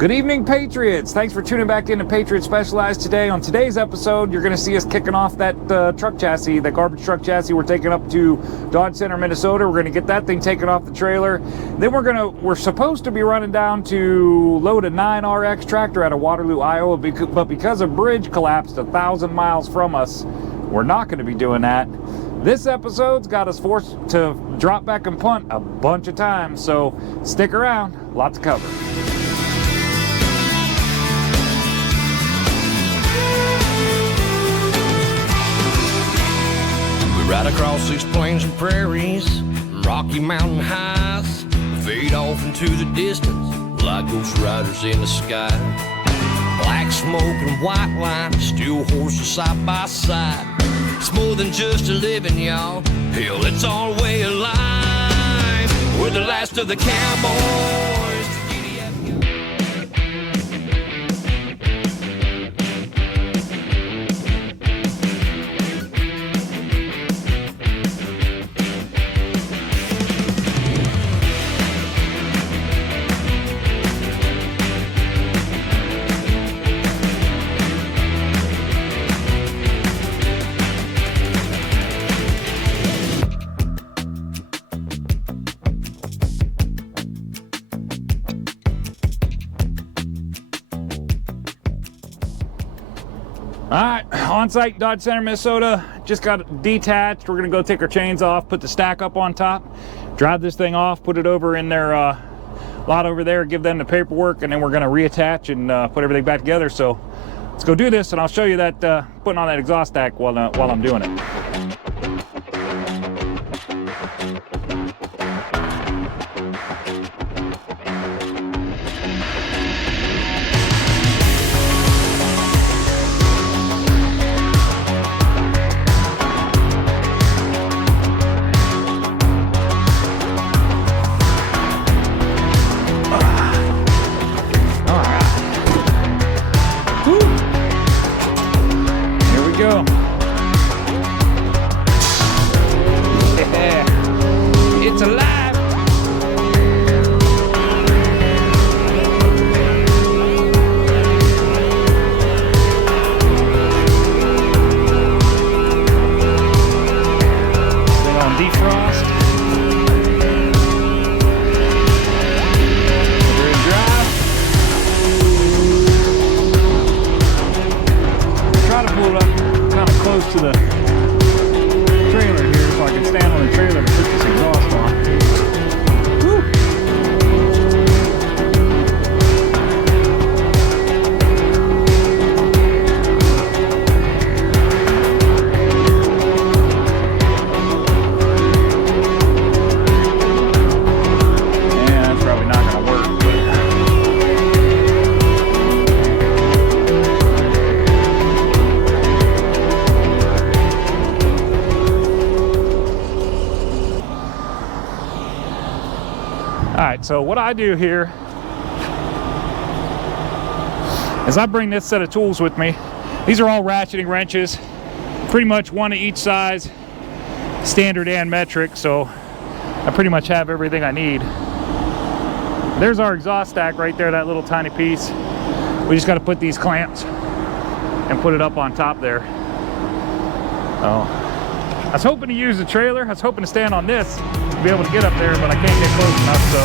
Good evening, Patriots. Thanks for tuning back into Patriot Specialized today. On today's episode, you're going to see us kicking off that truck chassis, that garbage truck chassis we're taking up to Dodge Center, Minnesota. We're going to get that thing taken off the trailer. Then we're supposed to be running down to load a 9RX tractor out of Waterloo, Iowa, but because a bridge collapsed 1,000 miles from us, we're not going to be doing that. This episode's got us forced to drop back and punt a bunch of times, so stick around, lots to cover. Right across these plains and prairies, Rocky Mountain highs, fade off into the distance like ghost riders in the sky. Black smoke and white line, steel horses side by side. It's more than just a living, y'all. Hell, it's our way of life. We're the last of the cowboys. Alright, on site, Dodge Center, Minnesota. Just got detached. We're gonna go take our chains off, put the stack up on top, drive this thing off, put it over in their lot over there, give them the paperwork, and then we're gonna reattach and put everything back together. So let's go do this, and I'll show you that putting on that exhaust stack while I'm doing it. Go. Yeah. It's alive. Thing on defrost. We're in drive. Try to pull it up kind of close to the trailer here so I can stand on the trailer and put this exhaust on. Woo. Yeah, that's probably not going to work. Alright, so what I do here is I bring this set of tools with me. These are all ratcheting wrenches, pretty much one of each size, standard and metric, so I pretty much have everything I need. There's our exhaust stack right there, that little tiny piece. We just got to put these clamps and put it up on top there. Oh, I was hoping to use the trailer. I was hoping to stand on this to be able to get up there, but I can't get close enough, so.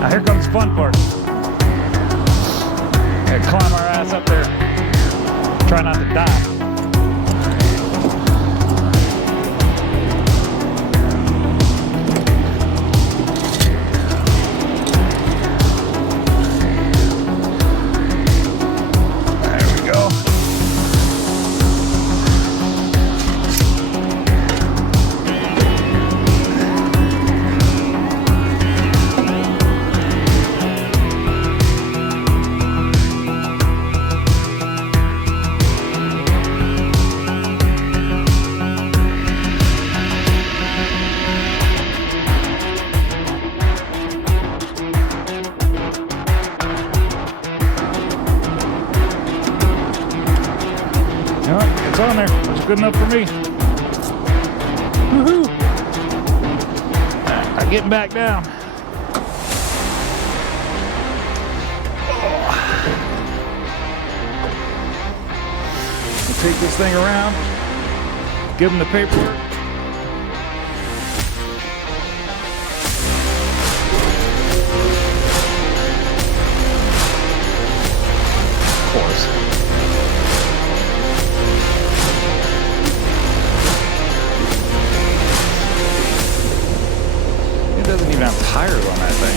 Now here comes the fun part. Gotta climb our ass up there. Try not to die. There we go. good enough for me. Woohoo! I'm getting back down. We'll take this thing around, give them the paperwork. Of course. It doesn't even have tires on that thing.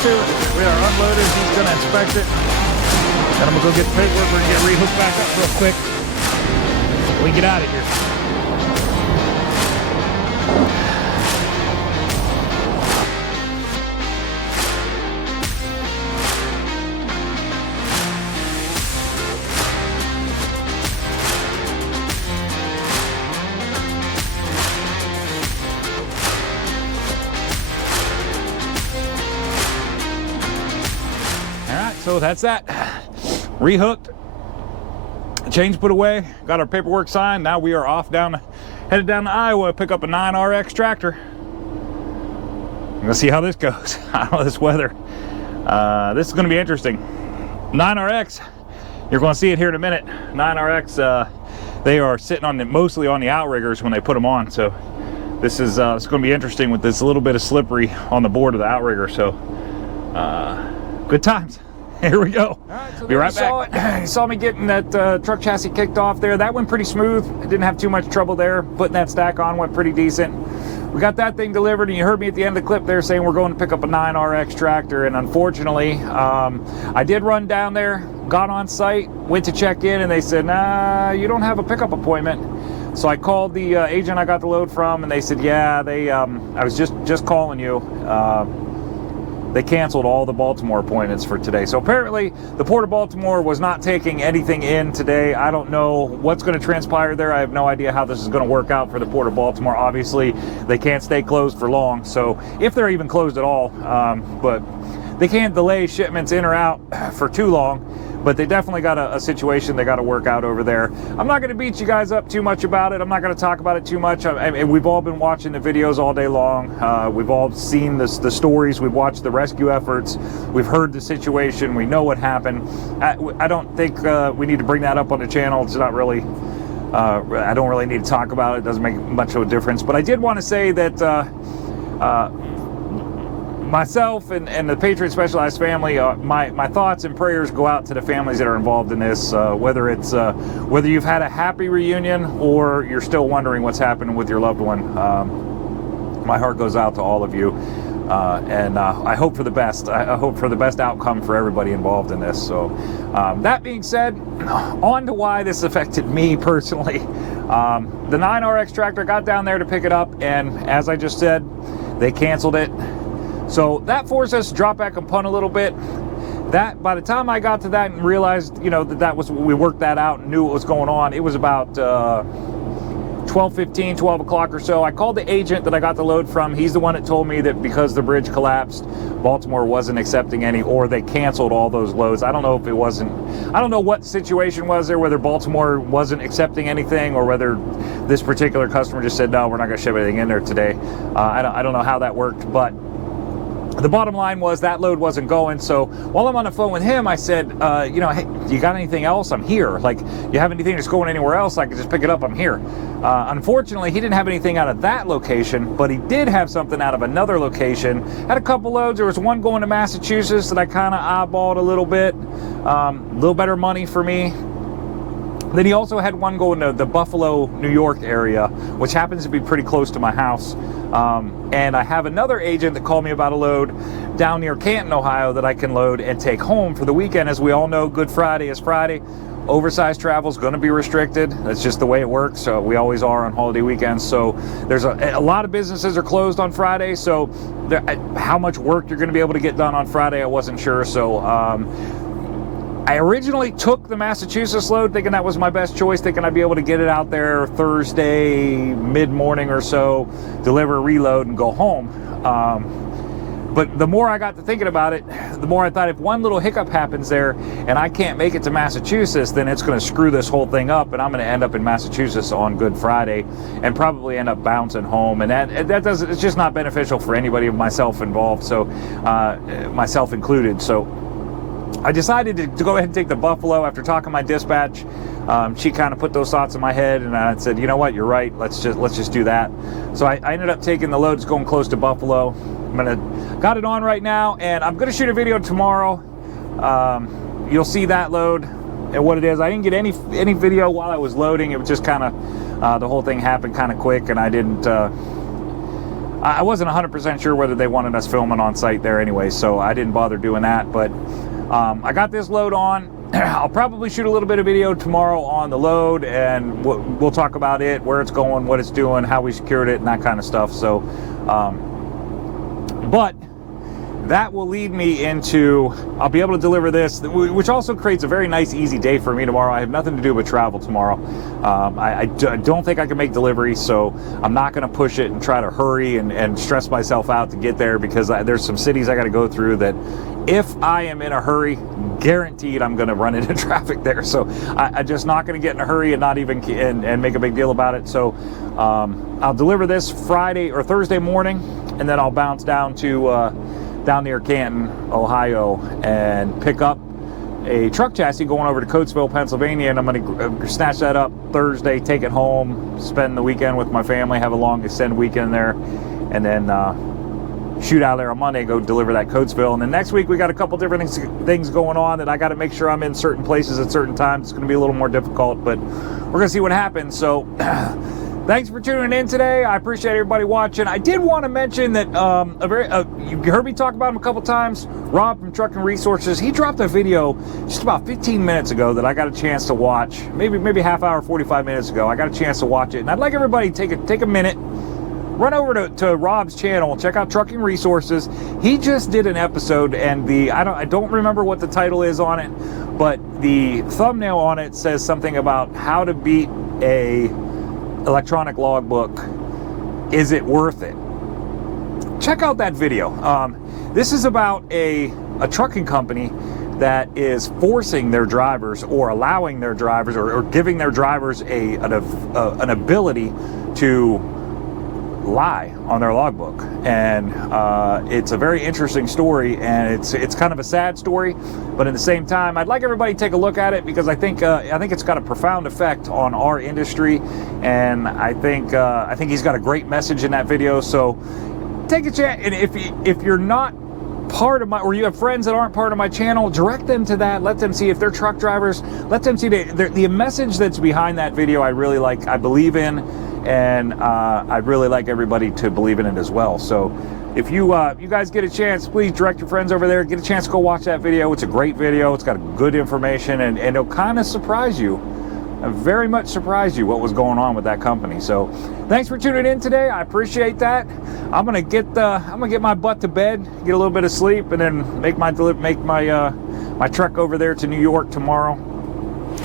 To it. We are unloaded. He's going to inspect it. Then I'm going to go get the paperwork. We're going to get rehooked back up real quick. We can get out of here. So that's that. Rehooked, chains put away, got our paperwork signed. Now we are off headed down to Iowa to pick up a 9RX tractor. Let's see how this goes. Out of this weather. This is going to be interesting. 9RX, you're going to see it here in a minute. 9RX, they are sitting mostly on the outriggers when they put them on. So this is it's going to be interesting with this little bit of slippery on the board of the outrigger. So good times. Here we go. All right, so be right back. You saw me getting that truck chassis kicked off there. That went pretty smooth. I didn't have too much trouble there. Putting that stack on went pretty decent. We got that thing delivered, and you heard me at the end of the clip there saying we're going to pick up a 9RX tractor. And unfortunately, I did run down there, got on site, went to check in, and they said, nah, you don't have a pickup appointment. So I called the agent I got the load from, and they said, yeah, I was just calling you. They canceled all the Baltimore appointments for today. So apparently the Port of Baltimore was not taking anything in today. I don't know what's going to transpire there. I have no idea how this is going to work out for the Port of Baltimore. Obviously, they can't stay closed for long. So if they're even closed at all, but they can't delay shipments in or out for too long. But they definitely got a situation they got to work out over there. I'm not going to beat you guys up too much about it. I'm not going to talk about it too much. I mean, we've all been watching the videos all day long. We've all seen the stories. We've watched the rescue efforts. We've heard the situation. We know what happened. I don't think we need to bring that up on the channel. It's not really, I don't really need to talk about it. It doesn't make much of a difference. But I did want to say that myself and the Patriot Specialized family, my thoughts and prayers go out to the families that are involved in this, whether you've had a happy reunion or you're still wondering what's happening with your loved one. My heart goes out to all of you, and I hope for the best. I hope for the best outcome for everybody involved in this. So that being said, on to why this affected me personally. The 9RX tractor, got down there to pick it up, and as I just said, they canceled it. So that forced us to drop back and punt a little bit. That, by the time I got to that and realized, you know, that was, we worked that out and knew what was going on, it was about 12:15, 12 o'clock or so. I called the agent that I got the load from. He's the one that told me that because the bridge collapsed, Baltimore wasn't accepting any, or they canceled all those loads. I don't know if it wasn't, I don't know what the situation was there, whether Baltimore wasn't accepting anything or whether this particular customer just said, no, we're not going to ship anything in there today. I don't know how that worked, but the bottom line was that load wasn't going. So while I'm on the phone with him, I said, you know, hey, you got anything else? I'm here. Like, you have anything that's going anywhere else? I can just pick it up. I'm here. Unfortunately, he didn't have anything out of that location, but he did have something out of another location. Had a couple loads. There was one going to Massachusetts that I kind of eyeballed a little bit. A little better money for me. Then he also had one going to the Buffalo, New York area, which happens to be pretty close to my house. And I have another agent that called me about a load down near Canton, Ohio, that I can load and take home for the weekend. As we all know, Good Friday is Friday. Oversized travel is going to be restricted. That's just the way it works. So we always are on holiday weekends. So there's a lot of businesses are closed on Friday. So how much work you're going to be able to get done on Friday, I wasn't sure. So I originally took the Massachusetts load thinking that was my best choice, thinking I'd be able to get it out there Thursday mid-morning or so, deliver, reload, and go home. But the more I got to thinking about it, the more I thought if one little hiccup happens there and I can't make it to Massachusetts, then it's going to screw this whole thing up, and I'm going to end up in Massachusetts on Good Friday and probably end up bouncing home. And that doesn't, it's just not beneficial for anybody, myself involved, so myself included. So I decided to go ahead and take the Buffalo after talking to my dispatch. She kind of put those thoughts in my head, and I said, you know what, you're right. Let's just do that. So I ended up taking the load. It's going close to Buffalo. Got it on right now, and I'm gonna shoot a video tomorrow. You'll see that load and what it is. I didn't get any video while I was loading. It was just kind of the whole thing happened kind of quick, and I didn't. I wasn't 100% sure whether they wanted us filming on site there anyway, so I didn't bother doing that. But I got this load on. I'll probably shoot a little bit of video tomorrow on the load, and we'll talk about it, where it's going, what it's doing, how we secured it, and that kind of stuff. So, but that will lead me into, I'll be able to deliver this, which also creates a very nice, easy day for me tomorrow. I have nothing to do but travel tomorrow. I don't think I can make delivery, so I'm not going to push it and try to hurry and stress myself out to get there, because there's some cities I got to go through that if I am in a hurry, guaranteed I'm going to run into traffic there. So I'm just not going to get in a hurry and not even and make a big deal about it. So I'll deliver this Friday or Thursday morning, and then I'll bounce down to down near Canton, Ohio, and pick up a truck chassis going over to Coatesville, Pennsylvania, and I'm going to snatch that up Thursday, take it home, spend the weekend with my family, have a long extended weekend there, and then shoot out there on Monday, go deliver that Coatesville. And then next week we got a couple different things going on that I got to make sure I'm in certain places at certain times. It's going to be a little more difficult, but we're going to see what happens. So thanks for tuning in today. I appreciate everybody watching. I did want to mention that you heard me talk about him a couple times. Rob from Trucking Resources, he dropped a video just about 15 minutes ago that I got a chance to watch. Maybe half hour, 45 minutes ago. I got a chance to watch it, and I'd like everybody to take a minute, run over to Rob's channel, check out Trucking Resources. He just did an episode, and I don't remember what the title is on it, but the thumbnail on it says something about how to beat a electronic logbook. Is it worth it? Check out that video. This is about a trucking company that is forcing their drivers, or allowing their drivers, or giving their drivers an ability to lie on their logbook. And it's a very interesting story, and it's kind of a sad story, but at the same time I'd like everybody to take a look at it, because I think it's got a profound effect on our industry, and I think he's got a great message in that video. So take a chance, and if you're not part of my, or you have friends that aren't part of my channel, direct them to that. Let them see, if they're truck drivers, let them see the message that's behind that video. I really like, I believe in, and I'd really like everybody to believe in it as well. So if you guys get a chance, please direct your friends over there, get a chance to go watch that video. It's a great video. It's got good information, and it'll kind of surprise you, very much surprise you, what was going on with that company. So thanks for tuning in today. I appreciate that. I'm gonna get my butt to bed, get a little bit of sleep, and then make my trek over there to New York tomorrow.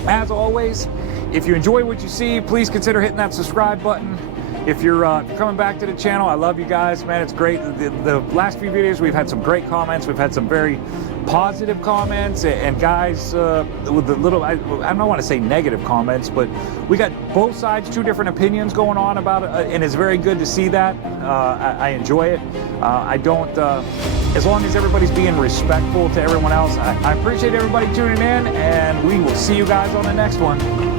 As always, if you enjoy what you see, please consider hitting that subscribe button. If you're coming back to the channel, I love you guys, man. It's great. The last few videos, we've had some great comments. We've had some very, positive comments and guys with the little, I don't want to say negative comments, but we got both sides, two different opinions going on about it, and it's very good to see that. I enjoy it. I don't, as long as everybody's being respectful to everyone else, I appreciate everybody tuning in, and we will see you guys on the next one.